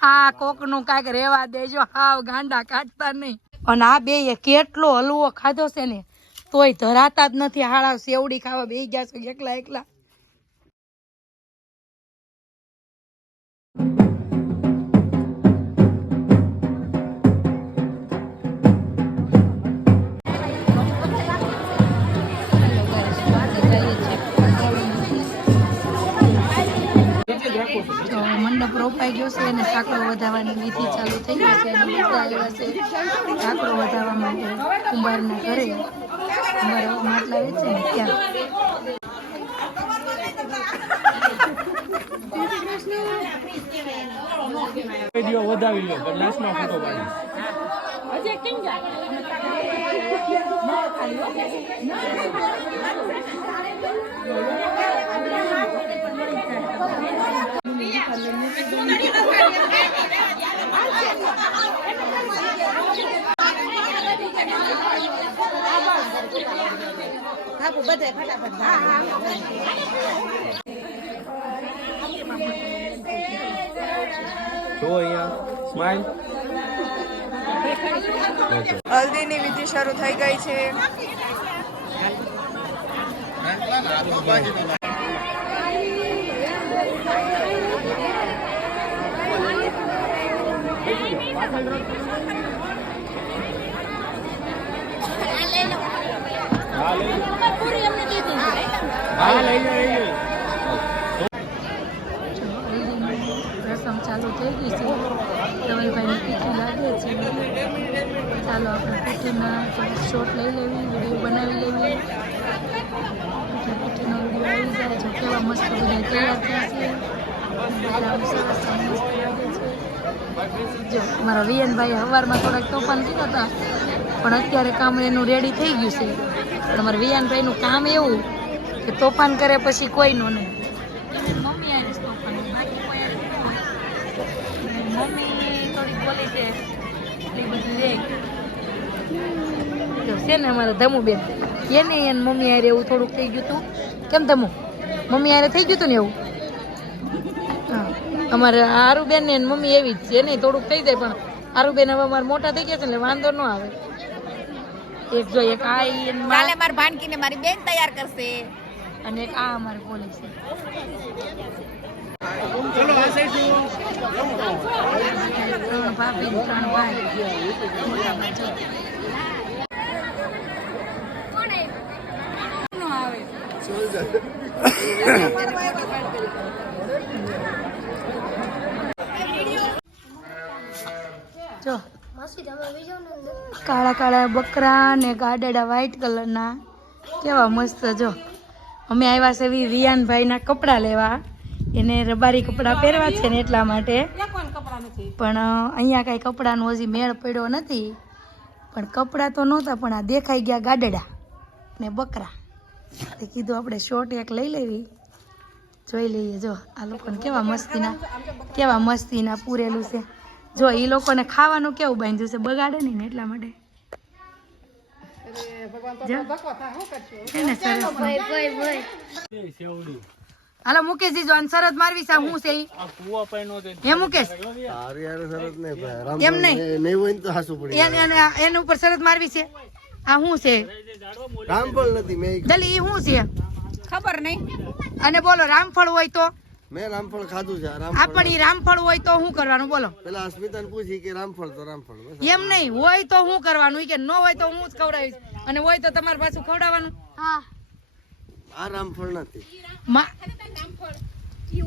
આ કોક નું કાંઈક રેવા દેજો, હાવ ગાંડા કાઢતા નહીં. અને આ બે કેટલો હલવો ખાધો છે ને તોય ધરાતા જ નથી. હાળા સેવડી ખાવા બેસી ગયા છે એકલા એકલા. મંડપ રોપાઈ ગયો છે અને સાંકળો વધારવાની વિધિ ચાલુ થઈ ગઈ છે. અને બધા આવ્યા છે સાંકળો વધારવા માટે કુંભારના ઘરે. કુંભાર માટલા વેચે ને ત્યાં વધાવી લો પણ લાસ્ટમાં ફોટો પાડીશ. જો અહીંયા સ્માઈલ. હલ્દીની વિધિ શરૂ થઈ ગઈ છે. રસમ ચાલુ થઈ ગઈ છે. ધવલભાઈની પીઠી લાગે છે. ચાલો આપણે પીઠીના શોટ લઈ લેવી, વિડીયો બનાવી લેવી. પીઠીનો વિડીયો આવી જાય જો કેવા મસ્ત બધા તૈયાર થયા છે. સરસ મસ્ત લાગે છે. જો મારા વિયનભાઈ સવારમાં થોડાક તોફાન કર્યા હતા પણ અત્યારે કામ એનું રેડી થઈ ગયું છે. પણ અમારા વિયાનભાઈનું કામ એવું કે તોફાન કરે પછી કોઈનું નહીં. મમ્મી આવે છે તોફાન, બાકી કોઈ મમ્મી થોડીક બોલી છે એટલી બધું છે ને અમારા ધમુબેન એને મમ્મી હારે એવું થોડુંક થઈ ગયું હતું. કેમ ધમુ મમ્મી હારે થઈ ગયું હતું ને એવું? હા અમારે આરુબેન ને મમ્મી એવી જ છે. નહીં થોડુંક થઈ જાય પણ આરુબેન હવે અમારે મોટા થઈ ગયા છે એટલે વાંધો ન આવે. એક જો એક આ કાલે મારી ભાણકીને મારી બેન તૈયાર કરશે અને એક આ અમારે પોલીસ છે. ચલો આ સાઈડ જો. 3 ભાભી 3 ભાઈ. મોટા બચ્ચા કોણ આવે જો કાળા કાળા બકરા ને ગાડડા વ્હાઈટ કલરના કેવા મસ્ત. જો અમે આવ્યા છે વિયાનભાઈના કપડાં લેવા. એને રબારી કપડાં પહેરવા છે ને એટલા માટે. પણ અહીંયા કાંઈ કપડાનો હજી મેળ પડ્યો નથી. પણ કપડાં તો નહોતા પણ આ દેખાઈ ગયા ગાડડા ને બકરા. તે કીધું આપણે શોર્ટ એક લઈ લેવી, જોઈ લઈએ. જો આ લોકોને કેવા મસ્તીના પૂરેલું છે. જો એ લોકોને ખાવાનું કેવું બાંધ્યું છે બગાડે નહીં ને એટલા માટે. હાલો મુકેશજી જો આને શરત મારવી છે હું છે હે મુકેશ? એમ નહીં એના ઉપર શરત મારવી છે. આ શું છે? રામફળ નથી દલી ઈ શું છે ખબર નહીં. અને બોલો રામફળ હોય તો મેં રામફળ ખાધું છે. આપણ ઈ રામફળ હોય તો શું કરવાનું બોલો? પેલા અસ્મિતાને પૂછી કે રામફળ તો રામફળ. એમ નહીં હોય તો શું કરવાનું કે ન હોય તો હું જ ખવડાવીશ અને હોય તો તમારે પાછું ખવડાવવાનું. હા આ રામફળ નથી.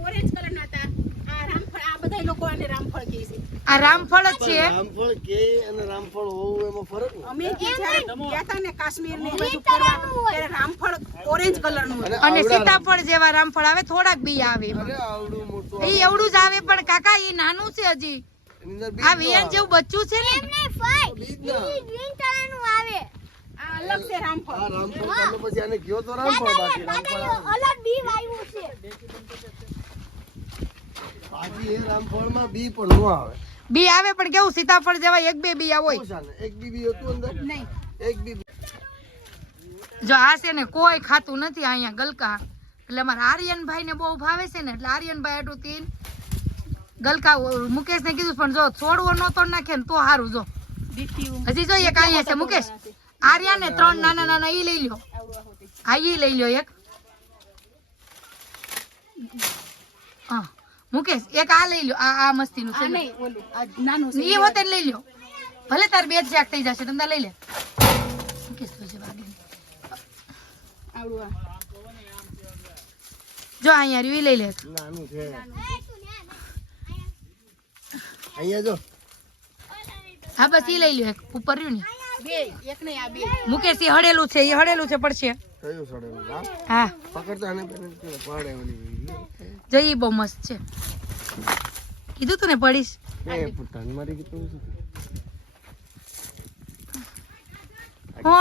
ઓરેન્જ કલર ના હતા. આ રામફળ આ બધા લોકો આને રામફળ કહે છે. આ રામફળ જ છે. રામફળ કે અને રામફળ હોવું એમાં ફરક ને. અમે જ્યારે ગયા હતા ને કાશ્મીર ને બધું ફરવા ત્યારે રામફળ ઓરેન્જ કલર નું અને સીતાફળ જેવા રામફળ આવે થોડાક બી આવે. આવડું મોટું એ એવડું જ આવે પણ કાકા એ નાનું છે હજી. આ વિયન જેવું બચ્ચું છે ને ગ્રીન કલર નું આવે. આ અલગ છે રામફળ. આ રામફળ તમે પછી આને કયો તો રામફળ બાકી રામફળ અલગ બી વાવ્યું છે. બાકી એ રામફળમાં બી પણ ન આવે. બી આવે પણ કેવું સીતાફળ જેવા એક બે બી હોય. એક બી હતું અંદર નહીં. એક બી જો આ છે ને કોઈ ખાતું નથી અહીંયા ગલકા, એટલે અમારા આર્યનભાઈ ને બહુ ભાવે છે ને, એટલે આર્યનભાઈ આટલું તીન ગલકા મુકેશ ને કીધું, પણ જો છોડવો નતો નાખે ને તો સારું. જો હજી જોઈએ કે અહીંયા છે મુકેશ, આર્યા ને 3 નાના નાના ઈ લઈ લ્યો. હા ઈ લઈ લ્યો એક. હા મુકેશ એક આ લઈ લ્યો, આ મસ્તી નું છે ઈ હોતે લઈ લ્યો, ભલે તાર 2 શાક થઈ જશે, તમે લઈ લે. મુકેશ તો છે વાગે જો અહીંયા રહ્યું ઈ લઈ લે. નાનું છે અહીંયા જો. હા બસ ઈ લઈ લ્યો એક ઉપર રહ્યું ને. એક નહીં આ બે. મુકેશ ઈ હળેલું છે, ઈ હળેલું છે પડશે. કયું સડેલું હા હા પકડતા ને પાડે ઓલી જો ઈ બહુ મસ્ત છે. કીધું તું ને પડીશ. એ પુટાન મારી કીધું હો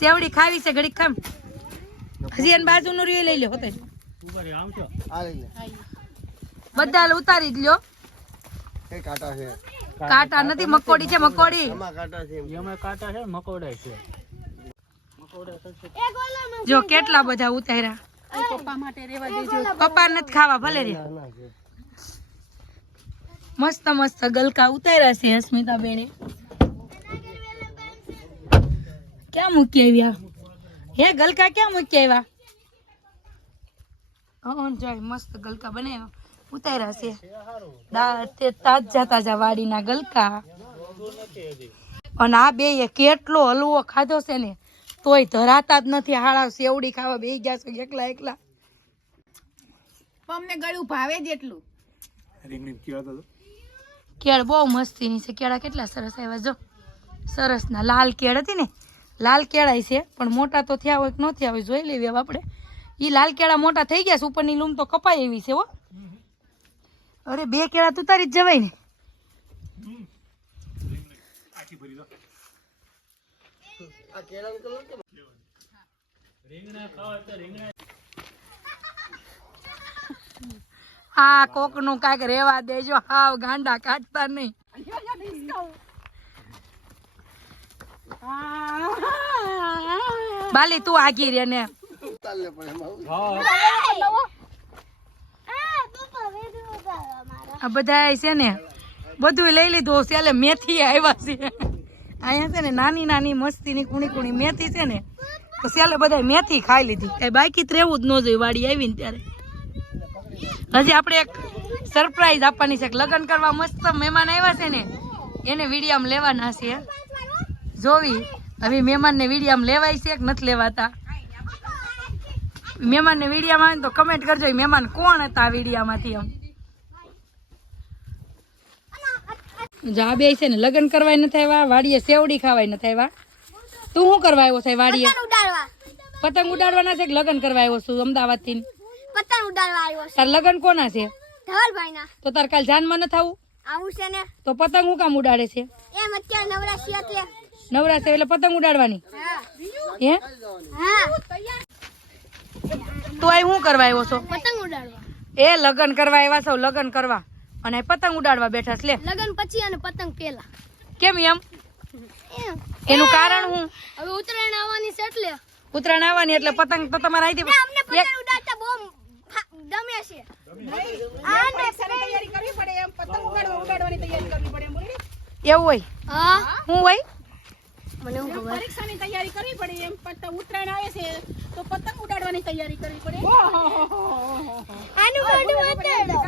સેવડી ખાવી છે ઘડીક ખામ. હજી એની બાજુનું રહ્યું લઈ લ્યો હોતે. આ લઈ લે. બધા ઉતારી જ લ્યો. એ કાંટા છે. કાંટા નથી, મકોડી છે મકોડી. આમાં કાંટા છે. એમાં કાંટા છે, મકોડા છે. જો કેટલા બધા ઉતાર્યા. પપ્પા માટે રેવા દેજો. પપ્પા નથી ખાવા ભલે રે. નાના છે. મસ્ત મસ્ત ગલકા ઉતાર્યા છે અસ્મિતા બેને. ક્યાં મૂકી આવ્યા હે ગલકા, ક્યાં મૂકી આવ્યા? હા જોઈ મસ્ત ગલકા બનાવ્યા ઉતાર્યા છે. તાજા તાજા વાડીના ગલકા. અને આ બે કેટલો હલવો ખાધો છે ને તોય ધરાતા જ નથી. હાળા સેવડી ખાવા બેસી ગયા છે એકલા એકલા. અમને ગળું ભાવે જ એટલું. કેળ બહુ મસ્તીની છે. કેળા કેટલા સરસ આવ્યા જો. સરસ ના લાલ કેળ હતી ને, લાલ કેળાય છે પણ મોટા તો થયા હોય કે ન થયા હોય જોઈ લેવી હવે આપણે. ઈ લાલ કેળા મોટા થઈ ગયા છે, ઉપરની લૂમ તો કપાય એવી છે હો. અરે 2 કેળા તું તારી જ જવાય ને. આ કેળાનો કલર કેમ? આ કોક નું કાંઈક રેવા દેજો, હાવ ગાંડા કાઢતા નહીં. બાલી તું આગી રે ને. ઉતાર લે પણ એમાં હું. આ બધા છે ને બધું લઈ લીધું છે. એટલે મેથી આવ્યા છે અહીંયા છે ને નાની નાની મસ્તીની કુણી કુણી મેથી છે ને, તો સેલે બધા મેથી ખાઈ લીધી. કઈ બાકી જ રહેવું જ ન જોઈએ વાડી આવીને ત્યારે. હજી આપણે એક સરપ્રાઈઝ આપવાની છે. લગ્ન કરવા મસ્ત મહેમાન આવ્યા છે ને એને વિડીયામાં લેવાના છે. જોવી હવે મહેમાનને વિડીયામાં લેવાય છે કે નથી લેવાતા. મહેમાનને વિડીયામાં આવે તો કમેન્ટ કરજો મહેમાન કોણ હતા આ વિડીયામાંથી. એમ જો આ બે છે ને લગ્ન કરવાય નથી આવ્યા, વાડીએ સેવડી ખાવાય નથી આવ્યા. તું શું કરવા આવ્યો છે વાડીએ? પતંગ ઉડાડવાના છે કે લગ્ન કરવા આવ્યો છું અમદાવાદ થી? પતંગ ઉડાડવા આવ્યો છે. તાર લગ્ન કોના છે? ધવલભાઈ ના. તો તાર કાલ જાનમાં નથી આવું? આવું છે ને. તો પતંગ હું કામ ઉડાડે છે? એમ અત્યારે નવરાશી એટલે. નવરાશ એટલે પતંગ ઉડાડવાની હા. હે? હા. તું અહીં શું કરવા આવ્યો છો? પતંગ ઉડાડવા. એ લગ્ન કરવા આવ્યા છો, લગ્ન કરવા, અને પતંગ ઉડાડવા બેઠા છે. લે લગન પછી અને પતંગ પેલા. કેમ એમ? એમ. એનું કારણ શું? હવે ઉત્તરાયણ આવવાની છે એટલે. ઉત્તરાયણ આવવાની એટલે પતંગ તો તમારે અમને અહીંથી પતંગ ઉડાડતા બહુ ગમે છે. પરીક્ષાની તૈયારી કરવી પડે એમ, પતંગ ઉડાડવાની તૈયારી કરવી પડે એમ બોલી. એવું હોય. હા. હું હોય મને હું ખબર. પરીક્ષાની તૈયારી કરવી પડે એમ, ઉત્તરાયણ આવે છે તો પતંગ ઉડાડવાની તૈયારી કરવી પડે. આનું મોઢું બતાડો.